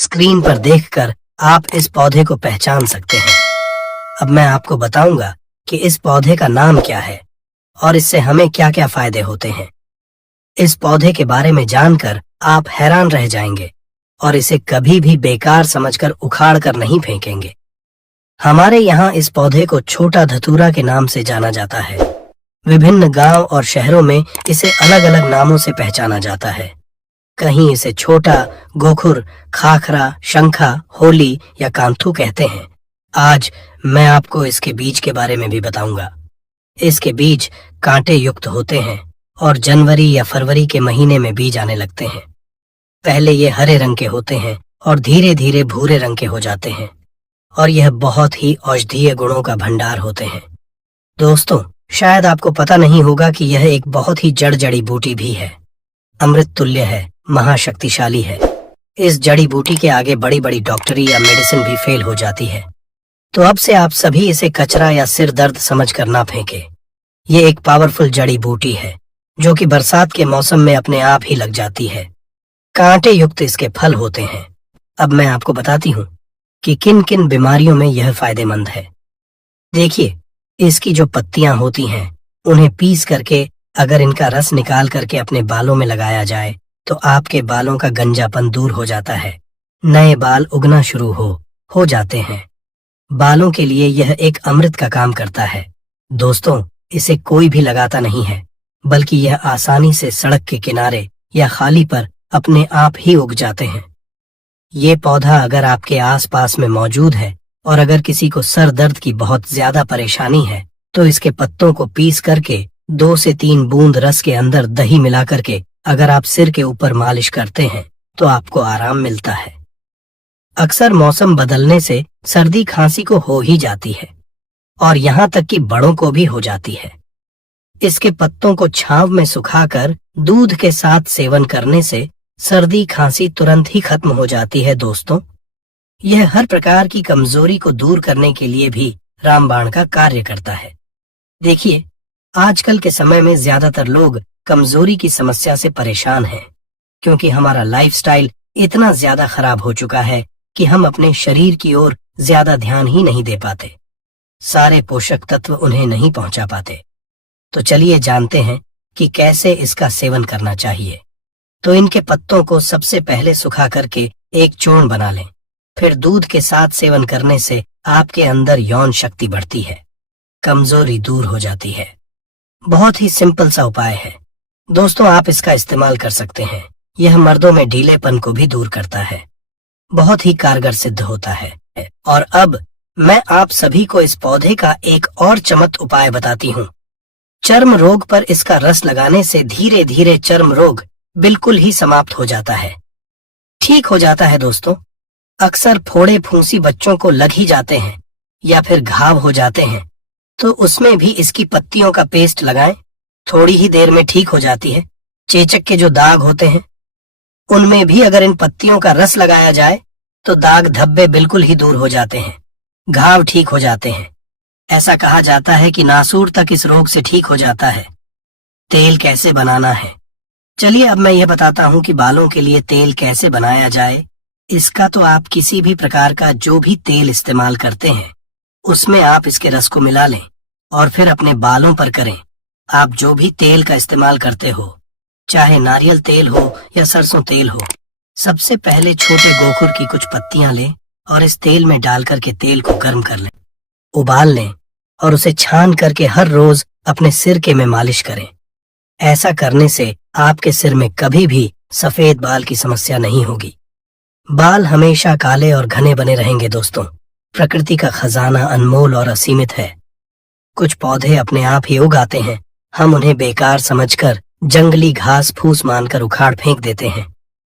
Screen पर देखकर आप इस पौधे को पहचान सकते हैं। अब मैं आपको बताऊंगा कि इस पौधे का नाम क्या है और इससे हमें क्या क्या फायदे होते हैं। इस पौधे के बारे में जानकर आप हैरान रह जाएंगे और इसे कभी भी बेकार समझकर उखाड़ कर नहीं फेंकेंगे। हमारे यहाँ इस पौधे को छोटा धतूरा के नाम से जाना जाता है। विभिन्न गांव और शहरों में इसे अलग अलग नामों से पहचाना जाता है। कहीं इसे छोटा, गोखुर, खाखरा, शंखा, होली या कांथू कहते हैं। आज मैं आपको इसके बीज के बारे में भी बताऊंगा। इसके बीज कांटे युक्त होते हैं और जनवरी या फरवरी के महीने में बीज आने लगते हैं। पहले ये हरे रंग के होते हैं और धीरे धीरे भूरे रंग के हो जाते हैं और यह बहुत ही औषधीय गुणों का भंडार होते हैं। दोस्तों, शायद आपको पता नहीं होगा कि यह एक बहुत ही जड़ी बूटी भी है। अमृत तुल्य है, महाशक्तिशाली है। इस जड़ी बूटी के आगे बड़ी बड़ी डॉक्टरी या मेडिसिन भी फेल हो जाती है। तो अब से आप सभी इसे कचरा या सिर दर्द समझकर ना फेंके। ये एक पावरफुल जड़ी बूटी है जो कि बरसात के मौसम में अपने आप ही लग जाती है। कांटे युक्त इसके फल होते हैं। अब मैं आपको बताती हूँ कि किन किन बीमारियों में यह फायदेमंद है। देखिए, इसकी जो पत्तियां होती हैं उन्हें पीस करके अगर इनका रस निकाल करके अपने बालों में लगाया जाए तो आपके बालों का गंजापन दूर हो जाता है। नए बाल उगना शुरू हो जाते हैं। बालों के लिए यह एक अमृत का काम करता है। दोस्तों, इसे कोई भी लगाता नहीं है, बल्कि यह आसानी से सड़क के किनारे या खाली पर अपने आप ही उग जाते हैं। ये पौधा अगर आपके आसपास में मौजूद है और अगर किसी को सर दर्द की बहुत ज्यादा परेशानी है तो इसके पत्तों को पीस करके 2 से 3 बूंद रस के अंदर दही मिला करके अगर आप सिर के ऊपर मालिश करते हैं तो आपको आराम मिलता है। अक्सर मौसम बदलने से सर्दी खांसी को हो ही जाती है और यहाँ तक कि बड़ों को भी हो जाती है। इसके पत्तों को छांव में सुखाकर दूध के साथ सेवन करने से सर्दी खांसी तुरंत ही खत्म हो जाती है। दोस्तों, यह हर प्रकार की कमजोरी को दूर करने के लिए भी रामबाण का कार्य करता है। देखिए, आजकल के समय में ज्यादातर लोग कमजोरी की समस्या से परेशान हैं, क्योंकि हमारा लाइफस्टाइल इतना ज्यादा खराब हो चुका है कि हम अपने शरीर की ओर ज्यादा ध्यान ही नहीं दे पाते। सारे पोषक तत्व उन्हें नहीं पहुंचा पाते। तो चलिए जानते हैं कि कैसे इसका सेवन करना चाहिए। तो इनके पत्तों को सबसे पहले सुखा करके एक चूर्ण बना लें। फिर दूध के साथ सेवन करने से आपके अंदर यौन शक्ति बढ़ती है, कमजोरी दूर हो जाती है। बहुत ही सिंपल सा उपाय है दोस्तों, आप इसका इस्तेमाल कर सकते हैं। यह मर्दों में ढीलेपन को भी दूर करता है, बहुत ही कारगर सिद्ध होता है। और अब मैं आप सभी को इस पौधे का एक और चमक उपाय बताती हूँ। चर्म रोग पर इसका रस लगाने से धीरे धीरे चर्म रोग बिल्कुल ही समाप्त हो जाता है, ठीक हो जाता है। दोस्तों, अक्सर फोड़े फूंसी बच्चों को लग ही जाते हैं या फिर घाव हो जाते हैं, तो उसमें भी इसकी पत्तियों का पेस्ट लगाएं, थोड़ी ही देर में ठीक हो जाती है। चेचक के जो दाग होते हैं उनमें भी अगर इन पत्तियों का रस लगाया जाए तो दाग धब्बे बिल्कुल ही दूर हो जाते हैं, घाव ठीक हो जाते हैं। ऐसा कहा जाता है कि नासूर तक इस रोग से ठीक हो जाता है। तेल कैसे बनाना है, चलिए अब मैं यह बताता हूँ कि बालों के लिए तेल कैसे बनाया जाए। इसका तो आप किसी भी प्रकार का जो भी तेल इस्तेमाल करते हैं उसमें आप इसके रस को मिला लें और फिर अपने बालों पर करें। आप जो भी तेल का इस्तेमाल करते हो, चाहे नारियल तेल हो या सरसों तेल हो, सबसे पहले छोटे गोखुर की कुछ पत्तियां लें और इस तेल में डाल करके तेल को गर्म कर लें, उबाल लें और उसे छान करके हर रोज अपने सिर के में मालिश करें। ऐसा करने से आपके सिर में कभी भी सफेद बाल की समस्या नहीं होगी। बाल हमेशा काले और घने बने रहेंगे। दोस्तों, प्रकृति का खजाना अनमोल और असीमित है। कुछ पौधे अपने आप ही उग आते हैं, हम उन्हें बेकार समझकर जंगली घास फूस मानकर उखाड़ फेंक देते हैं।